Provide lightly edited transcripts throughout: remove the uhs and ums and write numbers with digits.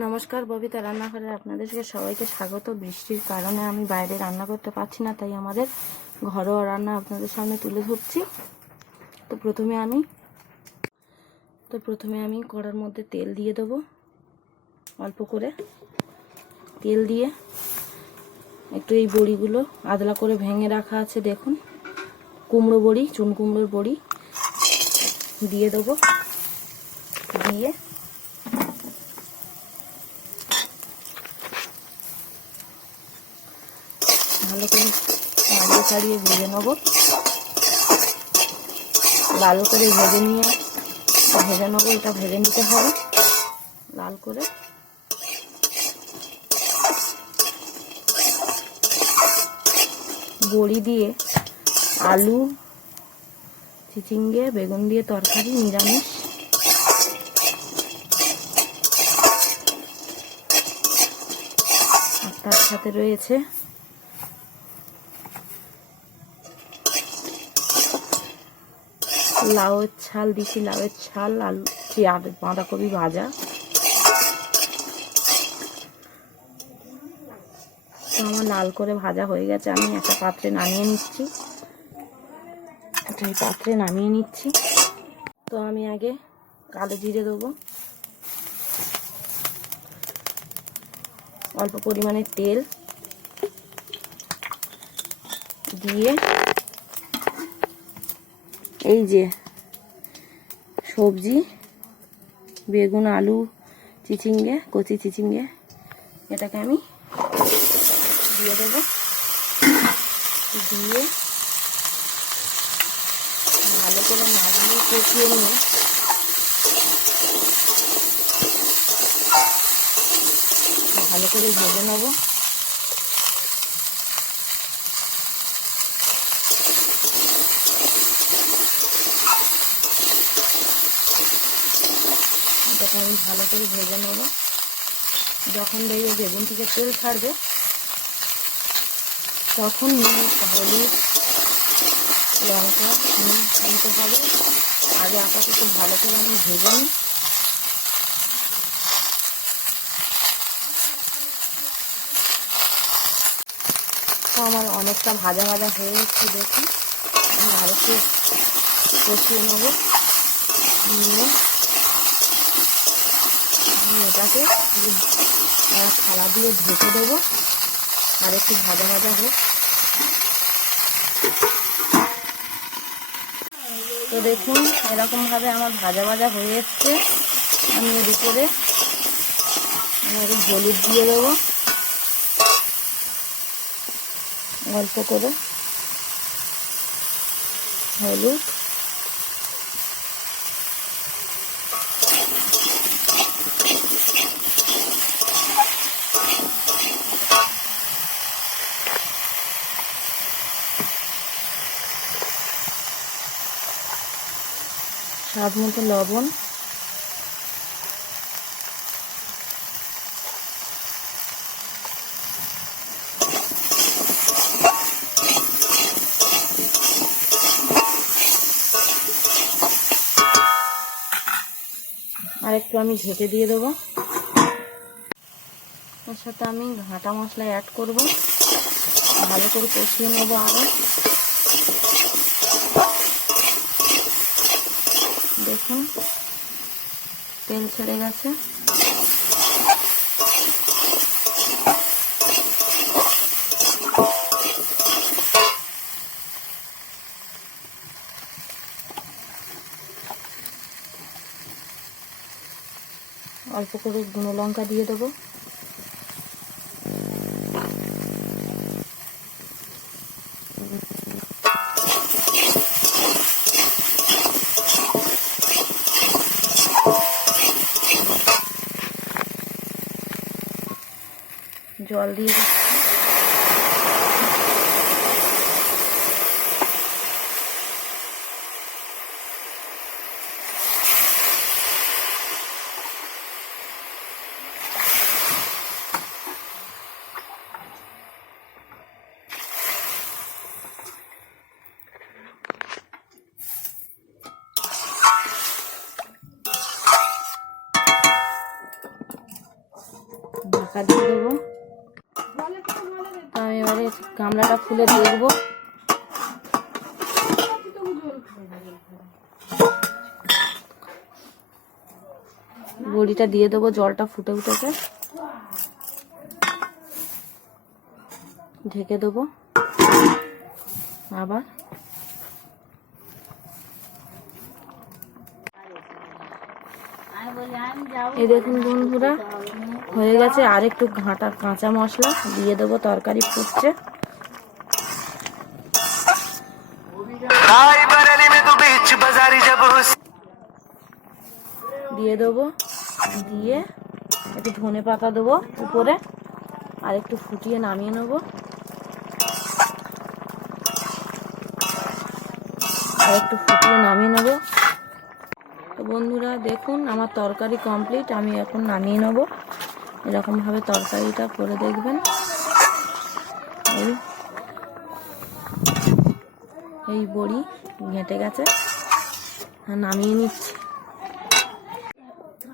নমস্কার, ববিতা রান্নাঘরে আপনাদেরকে সবাইকে স্বাগত। বৃষ্টির কারণে আমি বাইরে রান্না করতে পারছি না, তাই আমাদের ঘরোয়া রান্না আপনাদের সামনে তুলে ধরছি। তো প্রথমে আমি কড়ার মধ্যে তেল দিয়ে দেবো। অল্প করে তেল দিয়ে একটু এই বড়িগুলো আদলা করে ভেঙে রাখা আছে, দেখুন, কুমড়ো বড়ি, চুন কুমড়োর বড়ি দিয়ে দেবো। দিয়ে ভালো করে নাড়িয়ে ছাড়িয়ে ভেজে নেব। লাল করে ভেজে নেব, এটা ভেজে নিতে হবে লাল করে। বড়ি দিয়ে আলু, চিচিঙ্গে, বেগুন দিয়ে তরকারি, নিরামিষ। আর তার সাথে রয়েছে লাউয়ের ছাল, দিছি লাউয়ের ছাল, আলু আর বাঁধাকপি ভাজা। তো আমার লাল করে ভাজা হয়ে গেছে, আমি একটা পাত্রে নামিয়ে নিচ্ছি। তো আমি আগে কালো জিরে দেবো, অল্প পরিমাণে তেল দিয়ে এই যে সবজি, বেগুন, আলু, চিচিঙ্গে, কচি চিচিঙ্গে, এটাকে আমি দিয়ে দেবো। দিয়ে ভালো করে নাড়িয়ে কষিয়ে নিয়ে ভালো করে ভেজে নেবো। এটাকে আমি ভালো করে ভেজে নেব। যখন দেখবে বেগুন থেকে তেল ছাড়বে, তখন হলুদ, লঙ্কা দিতে হবে। আগে আপাতত ভালো করে আমি ভেজে নিই। তো আমার অনেকটা ভাজা ভাজা হয়ে গেছে, দেখুন। আমি আরো একটু কষিয়ে নেব, নিয়ে এটাকে থালা দিয়ে ঢেকে দেবো, আর একটু ভাজা ভাজা হোক। তো দেখুন, এরকমভাবে আমার ভাজা ভাজা হয়ে এসছে। আমি এর উপরে হলুদ দিয়ে দেবো, অল্প করে হলুদ। স্বাদ মতো লবণ। আর একটু আমি ঢেকে দিয়ে দেবো। এর সাথে আমি ঘাটা মশলা অ্যাড করব, ভালো করে কষিয়ে নেবো। আবার দেখুন, তেল ছেড়ে গেছে। অল্প করে গুঁড়ো লঙ্কা দিয়ে দেবো। জল দিয়ে দিচ্ছি। ঢাকা দিয়ে দেবো। তো আমি এবারে গামলাটা খুলে দেখবো। বড়িটা দিয়ে দেবো, জলটা ফুটে উঠেছে, ঢেকে দেবো আবার। এই দেখুন বন্ধুরা হয়ে গেছে। আর একটু কাঁচা মশলা দিয়ে দেবো, তরকারি ফুটছে। দিয়ে দেবো, দিয়ে একটু ধনে পাতা দেবো উপরে, আর একটু ফুটিয়ে নামিয়ে নেবো। আর একটু ফুটিয়ে নামিয়ে নেবো। তো বন্ধুরা দেখুন আমার তরকারি কমপ্লিট, আমি এখন নামিয়ে নেব। এরকমভাবে তরকারিটা করে দেখবেন। এই বড়ি ঘেঁটে গেছে, নামিয়ে নিচ্ছি।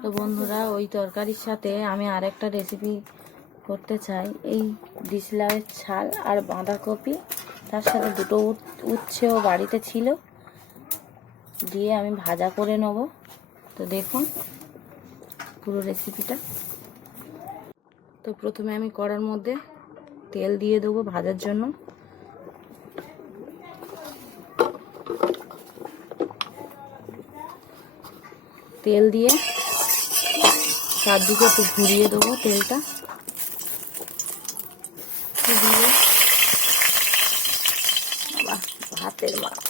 তো বন্ধুরা ওই তরকারির সাথে আমি আরেকটা রেসিপি করতে চাই। এই ডিসলাউয়ের ছাল আর বাঁধাকপি, তার সাথে দুটো উচ্ছেও বাড়িতে ছিল, দিয়ে আমি ভাজা করে নেব। তো দেখুন পুরো রেসিপিটা। তো প্রথমে আমি কড়ার মধ্যে তেল দিয়ে দেবো ভাজার জন্য। তেল দিয়ে চারদিকে একটু ঘুরিয়ে দেবো তেলটা, দিয়ে ভাতের মাথা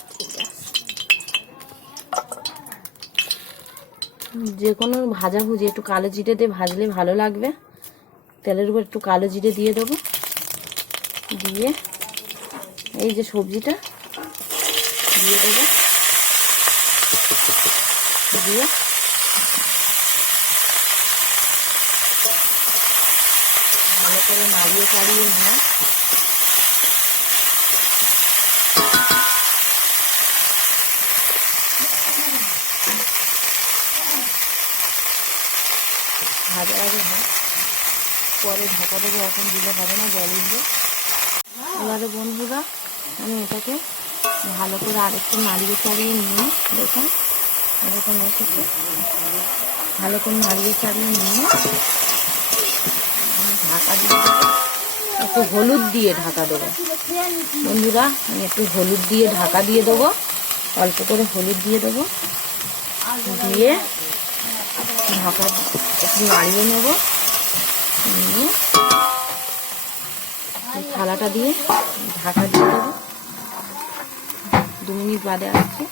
যে কোনো ভাজাভুজি একটু কালো জিরে দিয়ে ভাজলে ভালো লাগবে। তেলের উপর একটু কালো জিরে দিয়ে দেবো, দিয়ে এই যে সবজিটা দিয়ে দেবো, দিয়ে ভালো করে নাড়িয়ে চাড়িয়ে নিয়ে ভাজা ভাজা হয়, পরে ঢাকা দেবো। এখন দিলে হবে না, জল উঠবে। এবারে বন্ধুরা আমি এটাকে ভালো করে আরেকটু নাড়িয়ে চাড়িয়ে নিয়ে, দেখুন এরকম এসেছে, ভালো করে নাড়িয়ে চাড়িয়ে নিয়ে আমি ঢাকা দিয়ে একটু হলুদ দিয়ে ঢাকা দেবো। বন্ধুরা আমি একটু হলুদ দিয়ে ঢাকা দিয়ে দেবো, অল্প করে হলুদ দিয়ে দেবো, দিয়ে ঢাকা একটু নাড়িয়ে নেব। নিয়ে থালাটা দিয়ে ঢাকা দিয়ে দেবো। 2 মিনিট বাদে আসছি।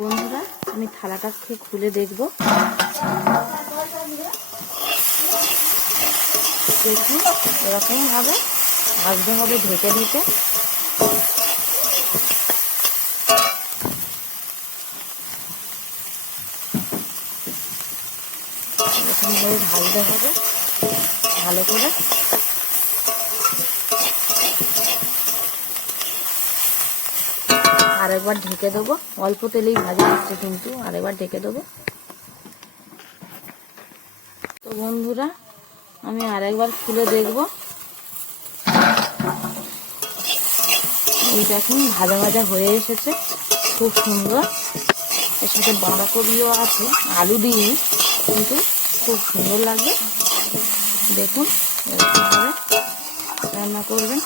বন্ধুরা আমি থালাটা খুলে দেখবো। দেখুন এরকমভাবে ভাজতে হবে ঢেকে ঢেকে। এরকমভাবে ভাজতে হবে ভালো করে। আরেকবার ঢেকে দেবো, অল্প তেলেই ভাজা হচ্ছে কিন্তু আরেকবার ঢেকে দেবো। তো বন্ধুরা আমি আরেকবার খুলে দেখবো। এই দেখুন ভাজা ভাজা হয়ে এসেছে, খুব সুন্দর। এর সাথে বাঁধাকপিও আছে, আলু দিইনি, কিন্তু খুব সুন্দর লাগবে। দেখুন এরকমভাবে রান্না করবেন,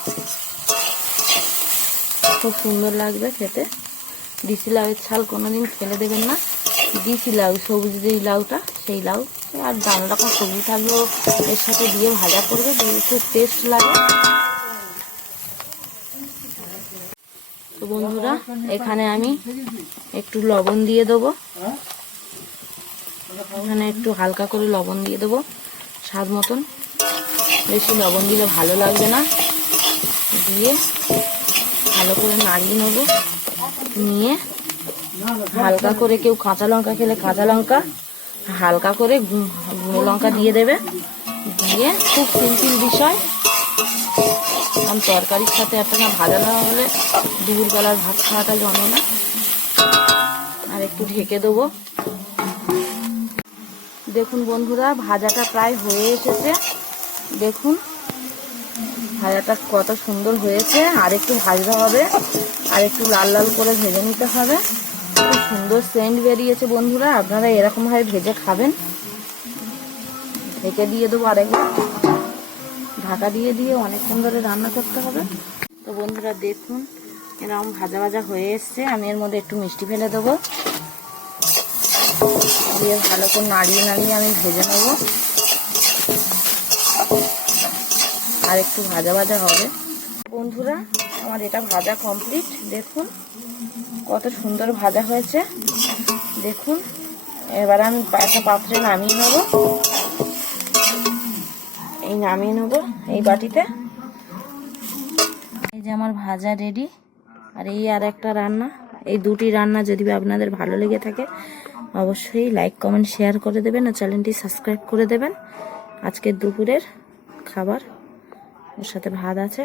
খুব সুন্দর লাগবে খেতে। দিশি লাউয়ের ছাল কোনোদিন ফেলে দেবেন না। দিশি লাউ, সবুজ যেই লাউটা, সেই লাউ আর নানা রকম সবজি থাকলেও এর সাথে দিয়ে ভাজা করবে, খুব টেস্ট লাগে। তো বন্ধুরা এখানে আমি একটু লবণ দিয়ে দেবো, এখানে একটু হালকা করে লবণ দিয়ে দেবো স্বাদ মতন, বেশি লবণ দিলে ভালো লাগবে না। দিয়ে ভালো করে নাড়িয়ে নেবো, নিয়ে হালকা করে, কেউ কাঁচা লঙ্কা খেলে কাঁচা লঙ্কা, হালকা করে গুঁড়ো লঙ্কা দিয়ে দেবে। দিয়ে খুব সিম্পল বিষয়, কারণ তরকারির সাথে একটা না ভাজা না হলে দুপুরবেলার ভাত খাওয়াটা জমে না। আর একটু ঢেকে দেবো। দেখুন বন্ধুরা ভাজাটা প্রায় হয়ে এসেছে, দেখুন ভাজাটা কত সুন্দর হয়েছে। আর একটু ভাজতে হবে, আর একটু লাল লাল করে ভেজে নিতে হবে। খুব সুন্দর সেন্ট বেরিয়েছে বন্ধুরা, আপনারা এরকমভাবে ভেজে খাবেন। ঢেকে দিয়ে দেবো আরেকবার, ঢাকা দিয়ে দিয়ে অনেকক্ষণ ধরে রান্না করতে হবে। তো বন্ধুরা দেখুন এরকম ভাজা ভাজা হয়ে এসছে। আমি এর মধ্যে একটু মিষ্টি ফেলে দেবো, দিয়ে ভালো করে নাড়িয়ে নাড়িয়ে আমি ভেজে নেবো। আর একটু ভাজা ভাজা হবে বন্ধুরা। আমার এটা ভাজা কমপ্লিট। দেখুন কত সুন্দর ভাজা হয়েছে। দেখুন এবার আমি একটা পাত্রে নামিয়ে নেব। এই নামিয়ে নেব এই বাটিতে। এই যে আমার ভাজা রেডি। আর এই আর একটা রান্না, এই দুটি রান্না যদি আপনাদের ভালো লেগে থাকে অবশ্যই লাইক কমেন্ট শেয়ার করে দেবেন আর চ্যানেলটি সাবস্ক্রাইব করে দেবেন। আজকের দুপুরের খাবার ওর সাথে ভাত আছে।